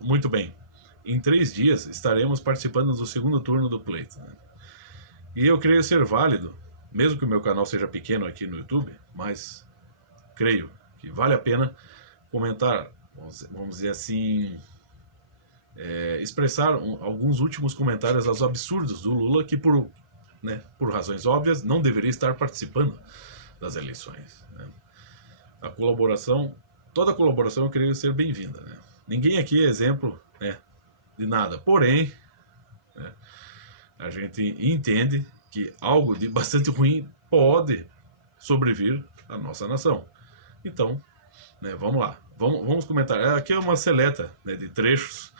Muito bem. Em 3 dias estaremos participando do segundo turno do pleito, né? E eu creio ser válido, mesmo que o meu canal seja pequeno aqui no YouTube, mas creio que vale a pena comentar, vamos dizer assim, expressar alguns últimos comentários aos absurdos do Lula, que por razões óbvias não deveria estar participando das eleições, né? A colaboração, toda colaboração eu creio ser bem-vinda, né? Ninguém aqui é exemplo, né, de nada, porém, né, a gente entende que algo de bastante ruim pode sobrevir à nossa nação. Então, né, vamos lá, vamos comentar. Aqui é uma seleta, né, de trechos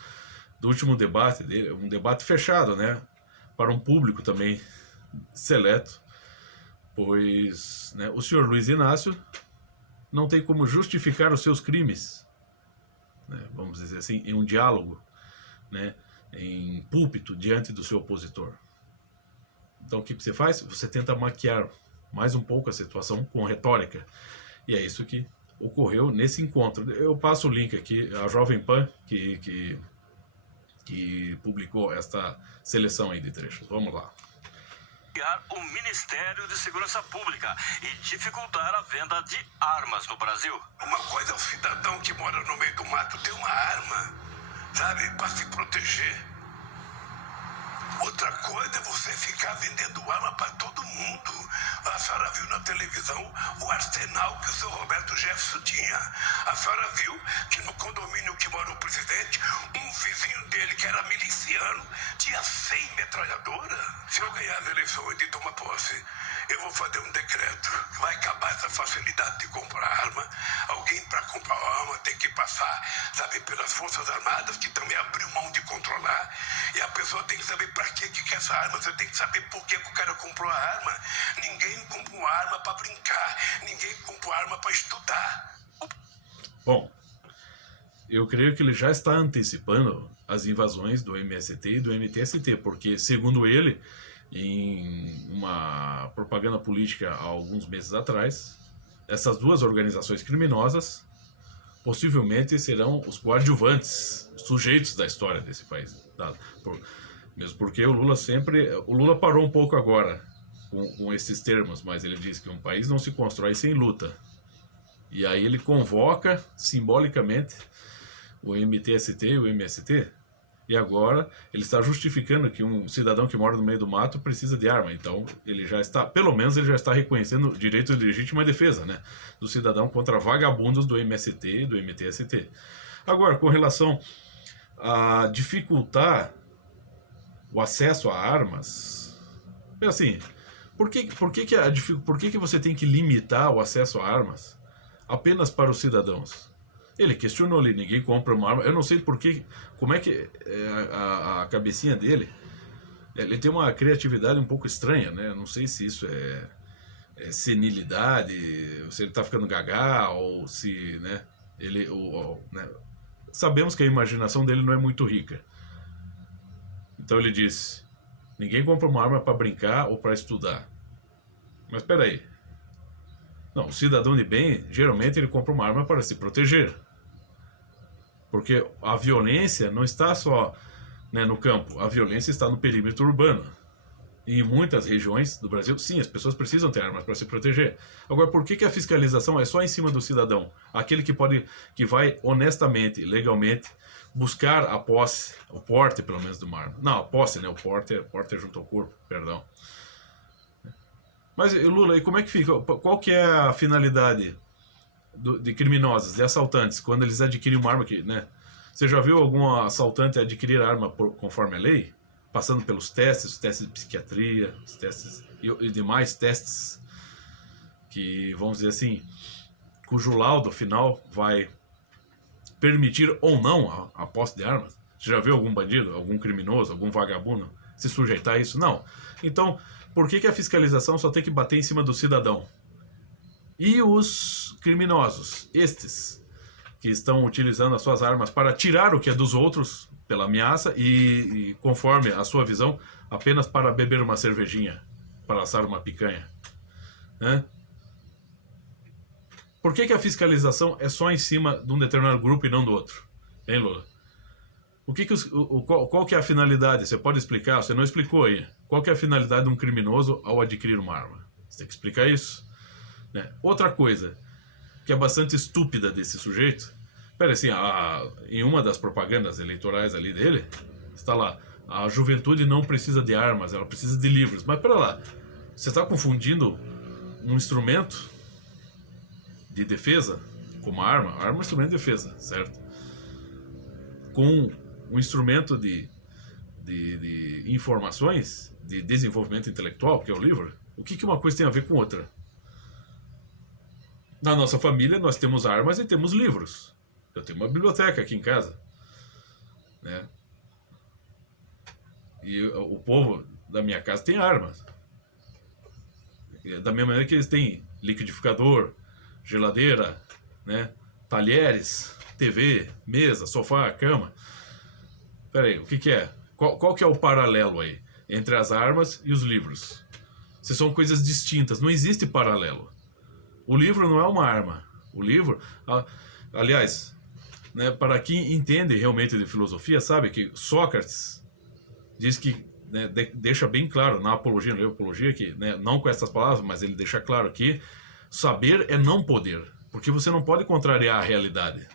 do último debate dele, um debate fechado, né, para um público também seleto, pois, né, o senhor Luiz Inácio não tem como justificar os seus crimes, né, vamos dizer assim, em um diálogo, né, em púlpito diante do seu opositor. Então o que você faz? Você tenta maquiar mais um pouco a situação com retórica. E é isso que ocorreu nesse encontro. Eu passo o link aqui, a Jovem Pan, que publicou esta seleção aí de trechos. Vamos lá. O Ministério de Segurança Pública e dificultar a venda de armas no Brasil. Uma coisa é o cidadão que mora no meio do mato ter uma arma, sabe, para se proteger. Outra coisa é você ficar vendendo arma para todo mundo. A senhora viu na televisão o arsenal que o seu Roberto Jefferson tinha. A senhora viu que no condomínio que mora o presidente, um vizinho dele, que era miliciano, tinha 100 metralhadoras. Se eu ganhar as eleições e tomar posse, eu vou fazer um decreto. Vai acabar essa facilidade de comprar arma. Alguém para comprar arma tem que passar, sabe, pelas Forças Armadas, que também abriu mão de controlar. E a pessoa tem que saber para que quer essa arma. Você tem que saber por que o cara comprou a arma. Ninguém compra uma arma para brincar. Ninguém compra uma arma para estudar. Bom, eu creio que ele já está antecipando as invasões do MST e do MTST, porque, segundo ele, em uma propaganda política há alguns meses atrás, essas duas organizações criminosas possivelmente serão os coadjuvantes, sujeitos da história desse país. Mesmo porque o Lula parou um pouco agora com esses termos, mas ele diz que um país não se constrói sem luta. E aí ele convoca simbolicamente o MTST e o MST, e agora ele está justificando que um cidadão que mora no meio do mato precisa de arma. Então ele já está, pelo menos ele já está reconhecendo o direito de legítima defesa, né, do cidadão contra vagabundos do MST e do MTST. Agora, com relação a dificultar o acesso a armas, é assim, por que você tem que limitar o acesso a armas apenas para os cidadãos? Ele questionou ali, ninguém compra uma arma. Eu não sei como é que a cabecinha dele, ele tem uma criatividade um pouco estranha, né? Eu não sei se isso é senilidade, se ele está ficando gaga, ou se, né, né? Sabemos que a imaginação dele não é muito rica. Então ele disse, ninguém compra uma arma para brincar ou para estudar. Mas espera aí. Não, o cidadão de bem, geralmente ele compra uma arma para se proteger. Porque a violência não está só, né, no campo, a violência está no perímetro urbano. E em muitas regiões do Brasil, sim, as pessoas precisam ter armas para se proteger. Agora, por que a fiscalização é só em cima do cidadão? Aquele que vai honestamente, legalmente, buscar a posse, o porte pelo menos de uma arma. Não, a posse, né? O porte é junto ao corpo, perdão. Mas, Lula, e como é que fica? Qual que é a finalidade de criminosos, de assaltantes, quando eles adquirem uma arma que, né? Você já viu algum assaltante adquirir arma conforme a lei? Passando pelos testes, os testes de psiquiatria, os testes e demais testes que, vamos dizer assim, cujo laudo final vai permitir ou não a posse de armas. Você já viu algum bandido, algum criminoso, algum vagabundo se sujeitar a isso? Não. Então, por que a fiscalização só tem que bater em cima do cidadão? E os criminosos, estes que estão utilizando as suas armas para tirar o que é dos outros pela ameaça e conforme a sua visão, apenas para beber uma cervejinha, para assar uma picanha, né? Por que a fiscalização é só em cima de um determinado grupo e não do outro? Hein, Lula? Qual que é a finalidade? Você pode explicar? Você não explicou aí. Qual que é a finalidade de um criminoso ao adquirir uma arma? Você tem que explicar isso. Né? Outra coisa que é bastante estúpida desse sujeito, assim, em uma das propagandas eleitorais ali dele, está lá, a juventude não precisa de armas, ela precisa de livros. Mas pera lá, você está confundindo um instrumento de defesa com uma arma? A arma é um instrumento de defesa, certo? Com um instrumento de informações, de desenvolvimento intelectual, que é o livro. O que uma coisa tem a ver com outra? Na nossa família nós temos armas e temos livros. Eu tenho uma biblioteca aqui em casa, né? E o povo da minha casa tem armas. Da mesma maneira que eles têm liquidificador, geladeira, né? Talheres, TV, mesa, sofá, cama. Peraí, o que é? Qual que é o paralelo aí entre as armas e os livros? Se são coisas distintas, não existe paralelo. O livro não é uma arma. O livro, aliás, né, para quem entende realmente de filosofia, sabe que Sócrates diz que, né, deixa bem claro na Apologia, no livro Apologia, que, né, não com essas palavras, mas ele deixa claro que saber é não poder, porque você não pode contrariar a realidade.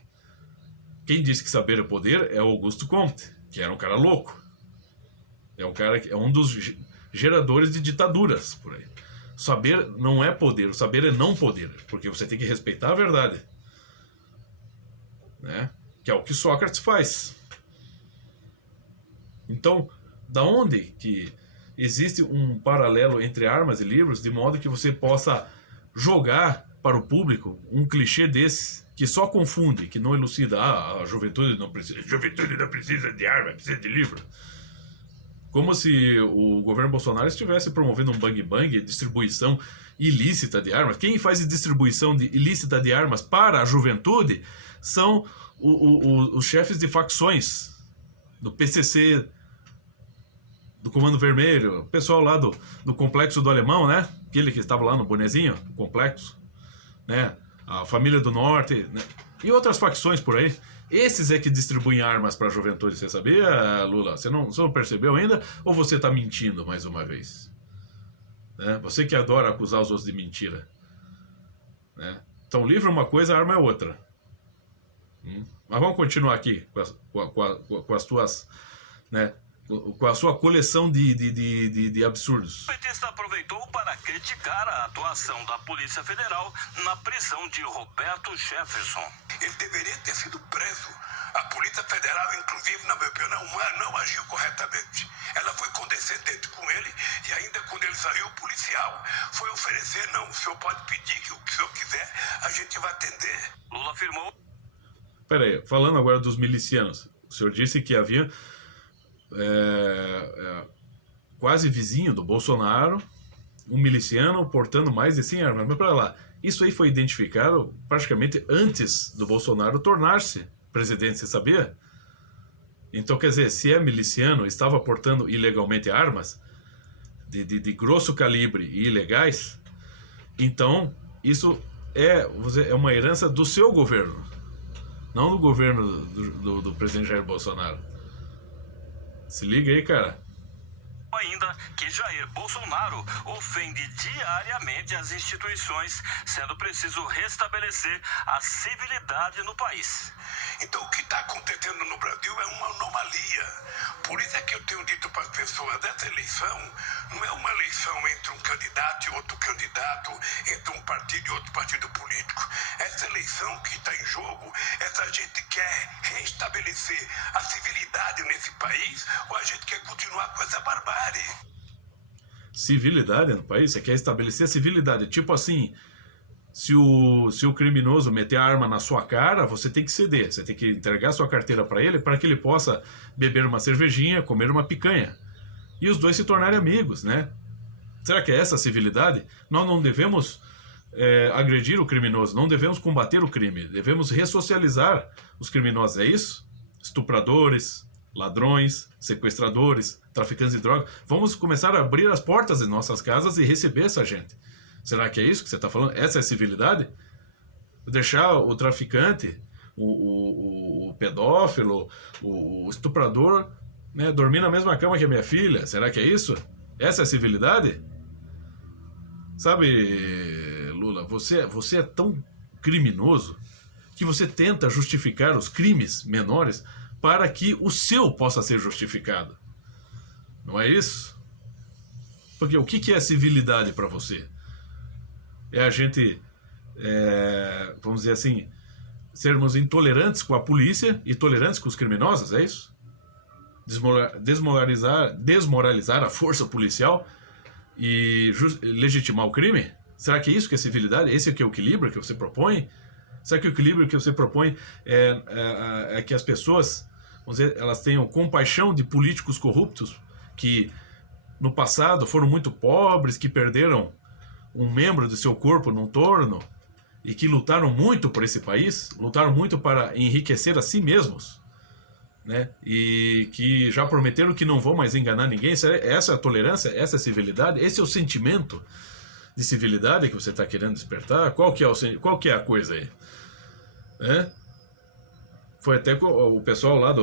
Quem disse que saber é poder é Augusto Comte, que era um cara louco. É um cara que é um dos geradores de ditaduras por aí. Saber não é poder, o saber é não poder, porque você tem que respeitar a verdade, né? Que é o que Sócrates faz. Então, da onde que existe um paralelo entre armas e livros, de modo que você possa jogar para o público um clichê desse, que só confunde, que não elucida, a juventude não precisa de arma, precisa de livro. Como se o governo Bolsonaro estivesse promovendo um bang-bang, distribuição ilícita de armas. Quem faz distribuição ilícita de armas para a juventude são os chefes de facções do PCC, do Comando Vermelho, o pessoal lá do Complexo do Alemão, né? Aquele que estava lá no bonezinho, do Complexo, né? A Família do Norte, né? E outras facções por aí. Esses é que distribuem armas para a juventude, você sabia, Lula? Você não percebeu ainda? Ou você está mentindo mais uma vez? Né? Você que adora acusar os outros de mentira. Né? Então, livro é uma coisa, arma é outra. Mas vamos continuar aqui com as tuas, né, com a sua coleção de absurdos. O petista aproveitou para criticar a atuação da Polícia Federal na prisão de Roberto Jefferson. Ele deveria ter sido preso. A Polícia Federal, inclusive, na minha opinião, não agiu corretamente. Ela foi condescendente com ele e ainda quando ele saiu, o policial foi oferecer, não, o senhor pode pedir que o que o senhor quiser, a gente vai atender. Lula afirmou... Peraí, falando agora dos milicianos, o senhor disse que havia quase vizinho do Bolsonaro, um miliciano portando mais de 100 armas. Mas para lá, isso aí foi identificado praticamente antes do Bolsonaro tornar-se presidente, você sabia? Então, quer dizer, se é miliciano, estava portando ilegalmente armas de grosso calibre e ilegais, então isso é uma herança do seu governo, não do governo do presidente Jair Bolsonaro. Se liga aí, cara. Ainda que Jair Bolsonaro ofende diariamente as instituições, sendo preciso restabelecer a civilidade no país. Então o que está acontecendo no Brasil é uma anomalia. Por isso é que eu tenho dito para as pessoas, essa eleição não é uma eleição entre um candidato e outro candidato, entre um partido e outro partido político. Essa eleição que está em jogo, essa gente quer restabelecer a civilidade nesse país ou a gente quer continuar com essa barbárie? Civilidade no país? Você quer estabelecer a civilidade? Tipo assim, se o criminoso meter a arma na sua cara, você tem que ceder. Você tem que entregar sua carteira para que ele possa beber uma cervejinha, comer uma picanha. E os dois se tornarem amigos, né? Será que é essa a civilidade? Nós não devemos agredir o criminoso, não devemos combater o crime. Devemos ressocializar os criminosos, é isso? Estupradores, ladrões, sequestradores, traficantes de drogas. Vamos começar a abrir as portas de nossas casas e receber essa gente. Será que é isso que você está falando? Essa é a civilidade? Deixar o traficante, o pedófilo, o estuprador, né, dormir na mesma cama que a minha filha. Será que é isso? Essa é a civilidade? Sabe, Lula, você é tão criminoso que você tenta justificar os crimes menores para que o seu possa ser justificado. Não é isso? Porque o que é civilidade para você? É a gente, vamos dizer assim, sermos intolerantes com a polícia e tolerantes com os criminosos, é isso? Desmoralizar a força policial e legitimar o crime? Será que é isso que é civilidade? Esse é que é o equilíbrio que você propõe? Será que o equilíbrio que você propõe é que as pessoas, vamos dizer, elas tenham compaixão de políticos corruptos que no passado foram muito pobres, que perderam um membro do seu corpo num torno e que lutaram muito por esse país, lutaram muito para enriquecer a si mesmos, né? E que já prometeram que não vão mais enganar ninguém? Essa é a tolerância? Essa é a civilidade? Esse é o sentimento de civilidade que você está querendo despertar? Qual que é a coisa aí? Foi até o pessoal lá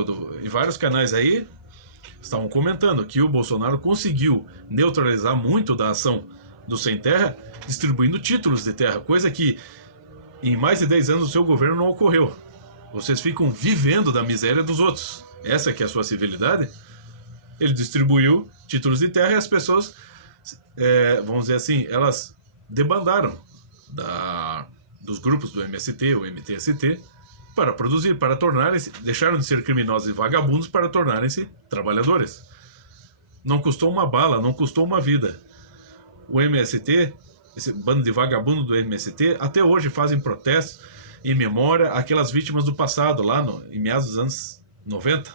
em vários canais aí estavam comentando que o Bolsonaro conseguiu neutralizar muito da ação do Sem Terra distribuindo títulos de terra, coisa que em mais de 10 anos do seu governo não ocorreu. Vocês ficam vivendo da miséria dos outros. Essa que é a sua civilidade? Ele distribuiu títulos de terra e as pessoas, vamos dizer assim, elas debandaram dos grupos do MST ou MTST para produzir, para tornarem-se, deixaram de ser criminosos e vagabundos para tornarem-se trabalhadores. Não custou uma bala, não custou uma vida. O MST, esse bando de vagabundo do MST, até hoje fazem protestos em memória àquelas vítimas do passado, lá em meados dos anos 90,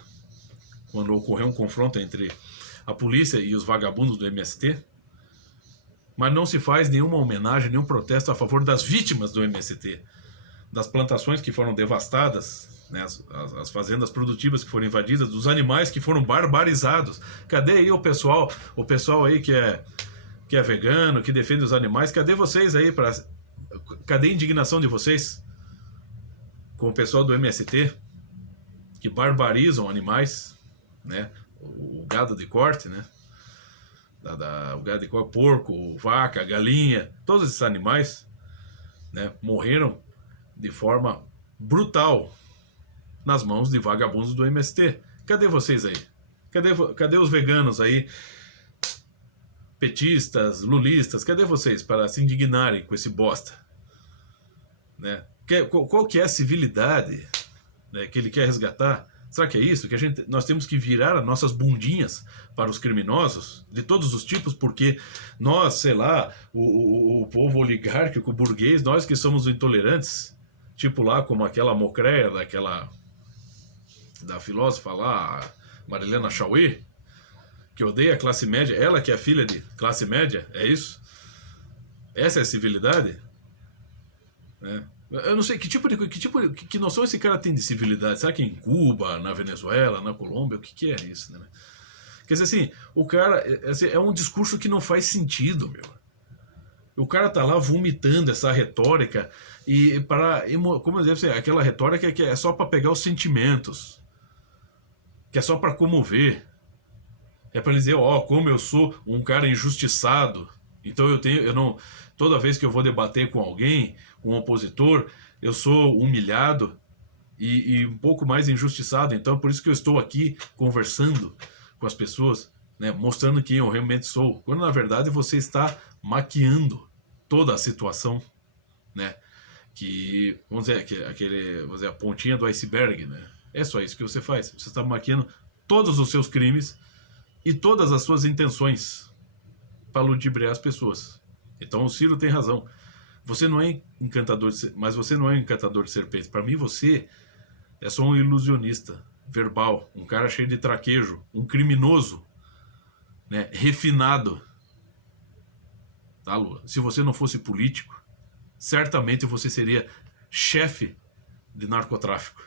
quando ocorreu um confronto entre a polícia e os vagabundos do MST. Mas não se faz nenhuma homenagem, nenhum protesto a favor das vítimas do MST, das plantações que foram devastadas, né, as fazendas produtivas que foram invadidas, dos animais que foram barbarizados. Cadê aí o pessoal aí que é vegano, que defende os animais? Cadê vocês aí? Cadê a indignação de vocês com o pessoal do MST que barbarizam animais, né? O gado de corte, né? O gado de corte, porco, vaca, galinha, todos esses animais, né, morreram de forma brutal nas mãos de vagabundos do MST. Cadê vocês aí? Cadê os veganos aí, petistas, lulistas? Cadê vocês para se indignarem com esse bosta? Né? Qual que é a civilidade, né, que ele quer resgatar? Será que é isso? Que nós temos que virar as nossas bundinhas para os criminosos de todos os tipos, porque nós, sei lá, o povo oligárquico, burguês, nós que somos intolerantes, tipo lá como aquela mocréia da filósofa lá, Marilena Chauí, que odeia a classe média, ela que é filha de classe média, é isso? Essa é a civilidade? Eu não sei que noção esse cara tem de civilidade. Será que em Cuba, na Venezuela, na Colômbia, o que é isso, né? Quer dizer assim, o cara é um discurso que não faz sentido, meu. O cara tá lá vomitando essa retórica como deve ser, aquela retórica que é só para pegar os sentimentos, que é só para comover, é para dizer, como eu sou um cara injustiçado, então toda vez que eu vou debater com alguém, com um opositor, eu sou humilhado e um pouco mais injustiçado, então por isso que eu estou aqui conversando com as pessoas, né, mostrando quem eu realmente sou, quando na verdade você está maquiando toda a situação, né, que, vamos dizer, a pontinha do iceberg, né, é só isso que você faz, você está maquiando todos os seus crimes e todas as suas intenções para ludibriar as pessoas. Então o Ciro tem razão. Você não é encantador, mas você não é um encantador de serpentes. Para mim você é só um ilusionista verbal, um cara cheio de traquejo, um criminoso, né, refinado. Tá, Lula? Se você não fosse político, certamente você seria chefe de narcotráfico.